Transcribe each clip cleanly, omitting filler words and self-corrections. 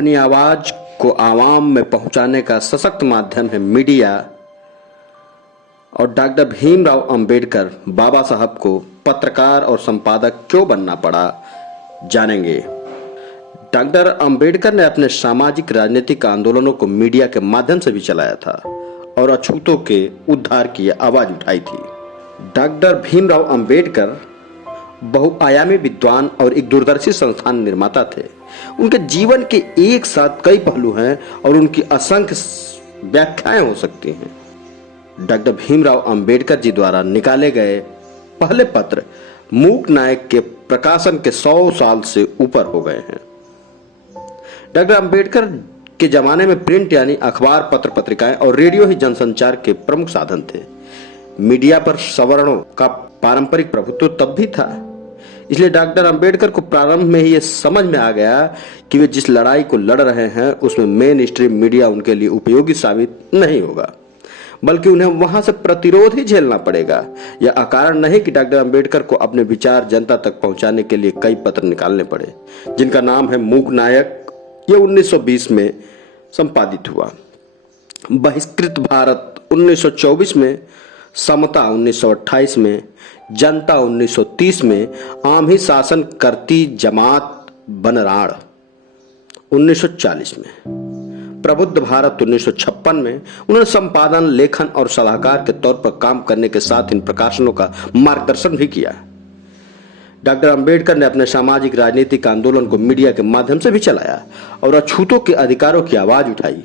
अपनी आवाज को आवाम में पहुंचाने का सशक्त माध्यम है मीडिया और डॉक्टर भीमराव अंबेडकर बाबा साहब को पत्रकार और संपादक क्यों बनना पड़ा, जानेंगे। डॉक्टर अंबेडकर ने अपने सामाजिक राजनीतिक आंदोलनों को मीडिया के माध्यम से भी चलाया था और अछूतों के उद्धार की आवाज उठाई थी। डॉक्टर भीमराव अंबेडकर बहुआयामी विद्वान और एक दूरदर्शी संस्थान निर्माता थे। उनके जीवन के एक साथ कई पहलू हैं और उनकी असंख्य व्याख्याएं हो सकती हैं। डॉक्टर भीमराव अंबेडकर जी द्वारा निकाले गए पहले पत्र मूक नायक के प्रकाशन के 100 साल से ऊपर हो गए हैं। डॉक्टर अंबेडकर के जमाने में प्रिंट यानी अखबार, पत्र पत्रिकाएं और रेडियो ही जनसंचार के प्रमुख साधन थे। मीडिया पर सवर्णों का पारंपरिक प्रभुत्व तब भी था। इसलिए डॉक्टर अंबेडकर को प्रारंभ में ही यह समझ में आ गया कि वे जिस लड़ाई को लड़ रहे हैं उसमें मेन स्ट्रीम मीडिया उनके लिए उपयोगी साबित नहीं होगा, बल्कि उन्हें वहां से प्रतिरोध ही झेलना पड़ेगा। यह अकारण नहीं कि डॉक्टर अंबेडकर को अपने विचार जनता तक पहुंचाने के लिए कई पत्र निकालने पड़े, जिनका नाम है मूक नायक। यह 1920 में संपादित हुआ, बहिष्कृत भारत 1924 में, समता 1928 में, जनता 1930 में, आम ही शासन करती जमात बनराड़ 1940 में, प्रबुद्ध भारत 1956 में। उन्होंने संपादन, लेखन और सलाहकार के तौर पर काम करने के साथ इन प्रकाशनों का मार्गदर्शन भी किया। डॉक्टर अंबेडकर ने अपने सामाजिक राजनीतिक आंदोलन को मीडिया के माध्यम से भी चलाया और अछूतों के अधिकारों की आवाज उठाई।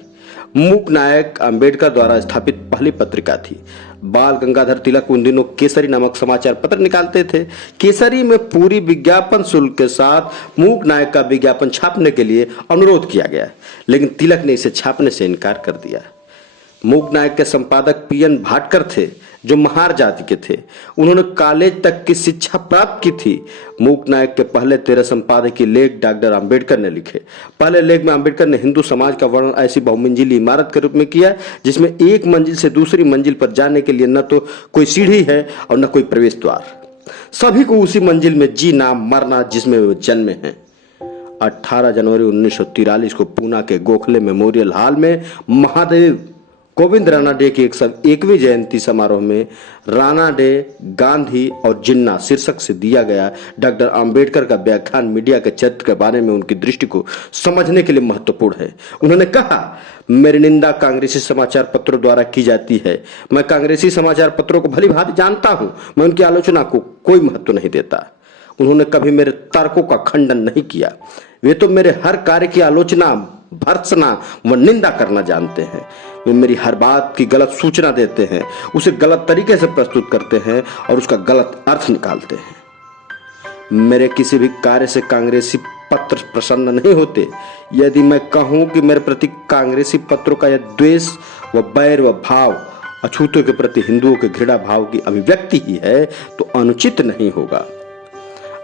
मूक नायक अंबेडकर द्वारा स्थापित पहली पत्रिका थी। बाल गंगाधर तिलक उन दिनों केसरी नामक समाचार पत्र निकालते थे। केसरी में पूरी विज्ञापन शुल्क के साथ मूक नायक का विज्ञापन छापने के लिए अनुरोध किया गया, लेकिन तिलक ने इसे छापने से इनकार कर दिया। मूक नायक के संपादक पीएन भाटकर थे, जो महार जाति के थे। उन्होंने कॉलेज तक की शिक्षा प्राप्त की थी। मूक नायक के पहले 13 संपादकीय लेख डॉक्टर अंबेडकर ने लिखे। पहले लेख में अंबेडकर ने हिंदू समाज का वर्णन ऐसी बहुमंजिली इमारत के रूप में किया जिसमें एक मंजिल से दूसरी मंजिल पर जाने के लिए न तो कोई सीढ़ी है और न कोई प्रवेश द्वार। सभी को उसी मंजिल में जीना मरना जिसमें वे जन्मे हैं। 18 जनवरी 1943 को पूना के गोखले मेमोरियल हॉल में महादेव गोविंद राणा डे की 101वीं जयंती समारोह में राणा डे, गांधी और जिन्ना शीर्षक से दिया गया डॉक्टर अंबेडकर का व्याख्यान मीडिया के चरित्र के बारे में उनकी दृष्टि को समझने के लिए महत्वपूर्ण है। उन्होंने कहा, मेरी निंदा कांग्रेसी समाचार पत्रों द्वारा की जाती है। मैं कांग्रेसी समाचार पत्रों को भली भांति जानता हूं, मैं उनकी आलोचना को कोई महत्व नहीं देता। उन्होंने कभी मेरे तर्कों का खंडन नहीं किया। वे तो मेरे हर कार्य की आलोचना, भर्त्सना व निंदा करना जानते हैं। वे मेरी हर बात की गलत सूचना देते हैं, उसे गलत तरीके से प्रस्तुत करते हैं और उसका गलत अर्थ निकालते हैं। मेरे किसी भी कार्य से कांग्रेसी पत्र प्रसन्न नहीं होते। यदि मैं कहूं कि मेरे प्रति कांग्रेसी पत्रों का यह द्वेष व बैर व भाव अछूतों के प्रति हिंदुओं के घृणा भाव की अभिव्यक्ति ही है तो अनुचित नहीं होगा।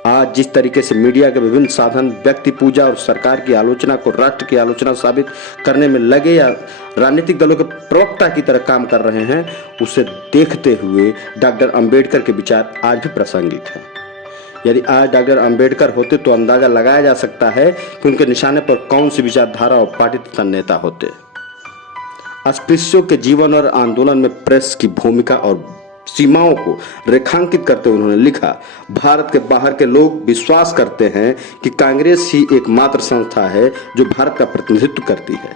आज जिस तरीके से मीडिया के विभिन्न साधन व्यक्ति पूजा और सरकार की आलोचना को राष्ट्र की आलोचना साबित करने में लगे या राजनीतिक दलों के प्रवक्ता की तरह काम कर रहे हैं, उसे देखते हुए डॉक्टर अंबेडकर के विचार आज भी प्रासंगिक हैं। यदि आज डॉक्टर अंबेडकर होते तो अंदाजा लगाया जा सकता है कि उनके निशाने पर कौन सी विचारधारा और पार्टी तथा नेता होते। अस्पृश्यों के जीवन और आंदोलन में प्रेस की भूमिका और सीमाओं को रेखांकित करते हुए उन्होंने लिखा, भारत के बाहर के लोग विश्वास करते हैं कि कांग्रेस ही एकमात्र संस्था है जो भारत का प्रतिनिधित्व करती है,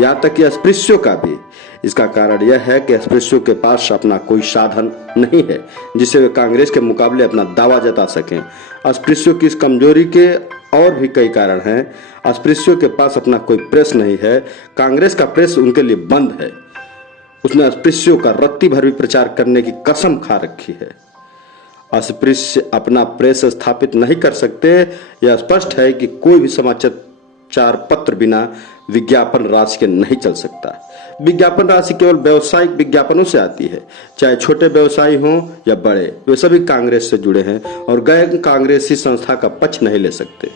यहाँ तक कि अस्पृश्यों का भी। इसका कारण यह है कि अस्पृश्यों के पास अपना कोई साधन नहीं है जिससे वे कांग्रेस के मुकाबले अपना दावा जता सकें। अस्पृश्यों की इस कमजोरी के और भी कई कारण हैं। अस्पृश्यों के पास अपना कोई प्रेस नहीं है, कांग्रेस का प्रेस उनके लिए बंद है। उसने अस्पृश्यों का रत्ती भर भी प्रचार करने की कसम खा रखी है। अस्पृश्य अपना प्रेस स्थापित नहीं कर सकते। यह स्पष्ट है कि कोई भी समाचार पत्र बिना विज्ञापन राशि के नहीं चल सकता। विज्ञापन राशि केवल व्यवसायिक विज्ञापनों से आती है, चाहे छोटे व्यवसायी हों या बड़े, वे सभी कांग्रेस से जुड़े हैं और गैर कांग्रेसी संस्था का पक्ष नहीं ले सकते।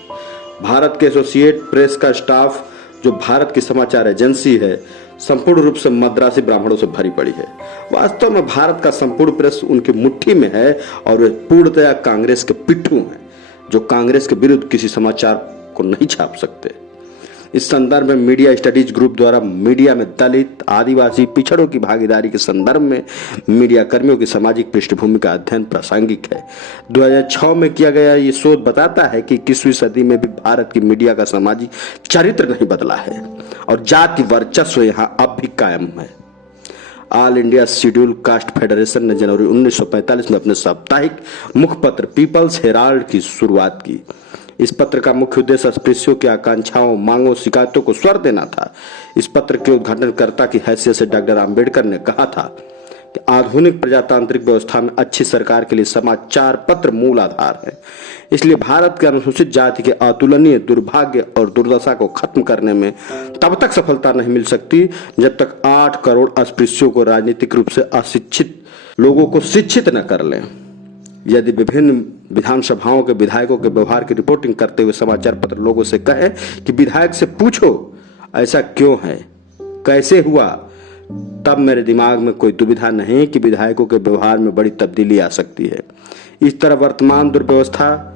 भारत के एसोसिएट प्रेस का स्टाफ, जो भारत की समाचार एजेंसी है, संपूर्ण रूप से मद्रासी ब्राह्मणों से भरी पड़ी है। वास्तव में भारत का संपूर्ण प्रेस उनकी मुट्ठी में है और वे पूर्णतया कांग्रेस के पिट्ठू हैं, जो कांग्रेस के विरुद्ध किसी समाचार को नहीं छाप सकते। इस संदर्भ में मीडिया स्टडीज ग्रुप द्वारा मीडिया में दलित, आदिवासी, पिछड़ों की भागीदारी के संदर्भ में मीडिया कर्मियों की सामाजिक पृष्ठभूमि का अध्ययन प्रासंगिक है। 2006 में किया गया ये शोध बताता है कि 21वीं सदी में भी भारत की मीडिया का सामाजिक चरित्र नहीं बदला है और जाति वर्चस्व यहां अब भी कायम है। All India schedule caste federation ने जनवरी 1945 में अपने साप्ताहिक मुखपत्र पीपल्स हेराल्ड की शुरुआत की। इस पत्र का मुख्य उद्देश्य अस्पृश्यों की आकांक्षाओं, मांगों, शिकायतों को स्वर देना था। इस पत्र के उद्घाटनकर्ता की हैसियत से डॉक्टर आम्बेडकर ने कहा था कि आधुनिक प्रजातांत्रिक व्यवस्था में अच्छी सरकार के लिए समाचार पत्र मूल आधार है। इसलिए भारत के अनुसूचित जाति के अतुलनीय दुर्भाग्य और दुर्दशा को खत्म करने में तब तक सफलता नहीं मिल सकती जब तक 8 करोड़ अस्पृश्यों को राजनीतिक रूप से अशिक्षित लोगों को शिक्षित न कर लें। यदि विभिन्न विधानसभाओं के विधायकों के व्यवहार की रिपोर्टिंग करते हुए समाचार पत्र लोगों से कहे कि विधायक से पूछो ऐसा क्यों है, कैसे हुआ, तब मेरे दिमाग में कोई दुविधा नहीं कि विधायकों के व्यवहार में बड़ी तब्दीली आ सकती है। इस तरह वर्तमान दुर्व्यवस्था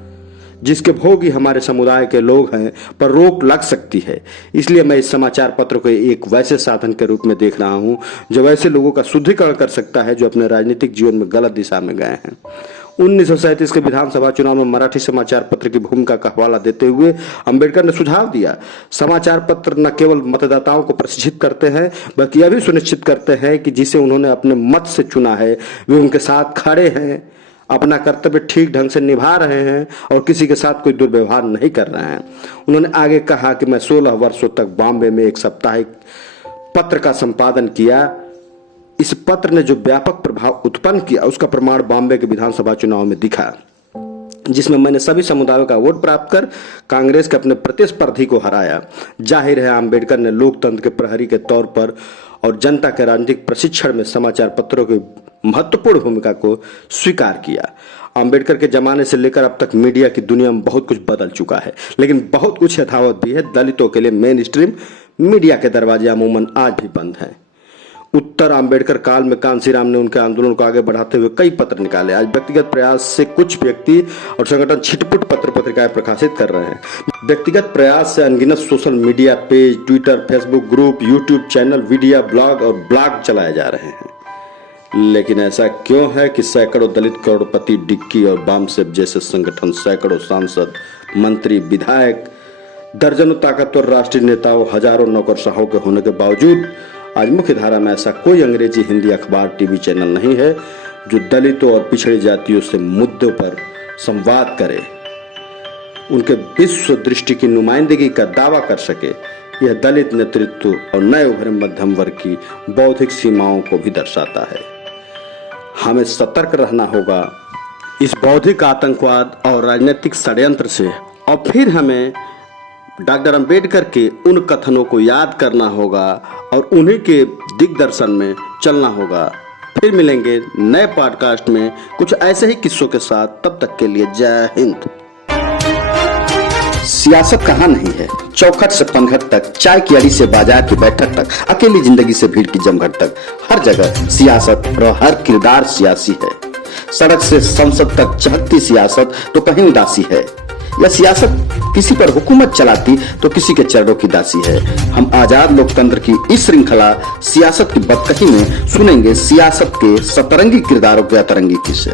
जिसके भोगी हमारे समुदाय के लोग हैं पर रोक लग सकती है। इसलिए मैं इस समाचार पत्र को एक वैसे साधन के रूप में देख रहा हूं जो वैसे लोगों का शुद्धिकरण कर सकता है जो अपने राजनीतिक जीवन में गलत दिशा में गए हैं। 1937 के विधानसभा चुनाव में मराठी समाचार पत्र की भूमिका का हवाला देते हुए अंबेडकर ने सुझाव दिया, समाचार पत्र न केवल मतदाताओं को प्रशिक्षित करते हैं बल्कि यह भी सुनिश्चित करते हैं कि जिसे उन्होंने अपने मत से चुना है वे उनके साथ खड़े हैं, अपना कर्तव्य ठीक ढंग से निभा रहे हैं और किसी के साथ कोई दुर्व्यवहार नहीं कर रहे हैं। उन्होंने आगे कहा कि मैं 16 वर्षों तक बॉम्बे में एक साप्ताहिक पत्र का संपादन किया। इस पत्र ने जो व्यापक प्रभाव उत्पन्न किया उसका प्रमाण बॉम्बे के विधानसभा चुनाव में दिखा, जिसमें मैंने सभी समुदायों का वोट प्राप्त कर कांग्रेस के अपने प्रतिस्पर्धी को हराया। जाहिर है अंबेडकर ने लोकतंत्र के प्रहरी के तौर पर और जनता के राजनीतिक प्रशिक्षण में समाचार पत्रों की महत्वपूर्ण भूमिका को स्वीकार किया। अंबेडकर के जमाने से लेकर अब तक मीडिया की दुनिया में बहुत कुछ बदल चुका है, लेकिन बहुत कुछ यथावत भी है। दलितों के लिए मेन स्ट्रीम मीडिया के दरवाजे अमूमन आज भी बंद हैं। उत्तर अंबेडकर काल में कांशीराम ने उनके आंदोलन को आगे बढ़ाते हुए कई पत्र निकाले। आज व्यक्तिगत प्रयास से कुछ व्यक्ति और संगठन छिटपुट पत्र पत्रिकाएं प्रकाशित कर रहे हैं। व्यक्तिगत प्रयास से अनगिनत social media page, Twitter, Facebook group, YouTube channel, video blog और ब्लॉग चलाए जा रहे हैं। लेकिन ऐसा क्यों है कि सैकड़ों दलित करोड़पति, डिक्की और बामसेब जैसे संगठन, सैकड़ों सांसद, मंत्री, विधायक, दर्जनों ताकतवर राष्ट्रीय नेताओं, हजारों नौकरशाहों के होने के बावजूद आज मुख्य धारा में ऐसा कोई अंग्रेजी, हिंदी अखबार, टीवी चैनल नहीं है जो दलितों और पिछड़ी जातियों से मुद्दों पर संवाद करे, उनके विश्व दृष्टि की नुमाइंदगी का दावा कर सके। यह दलित नेतृत्व और नए उभरे मध्यम वर्ग की बौद्धिक सीमाओं को भी दर्शाता है। हमें सतर्क रहना होगा इस बौद्धिक आतंकवाद और राजनीतिक षड्यंत्र से, और फिर हमें डॉक्टर अंबेडकर के उन कथनों को याद करना होगा और उन्हीं के दिग्दर्शन में चलना होगा। फिर मिलेंगे नए पॉडकास्ट में कुछ ऐसे ही किस्सों के साथ। तब तक के लिए जय हिंद। सियासत कहाँ नहीं है, चौखट से पनघट तक, चाय की अड़ी से बाजार की बैठक तक, अकेली जिंदगी से भीड़ की जमघट तक, हर जगह सियासत और हर किरदार सियासी है। सड़क से संसद तक चहकती सियासत तो कहीं उदासी है। यह सियासत किसी पर हुकूमत चलाती तो किसी के चरणों की दासी है। हम आजाद लोकतंत्र की इस श्रृंखला सियासत की बदकही में सुनेंगे सियासत के सतरंगी किरदारों के अतरंगी किस्से।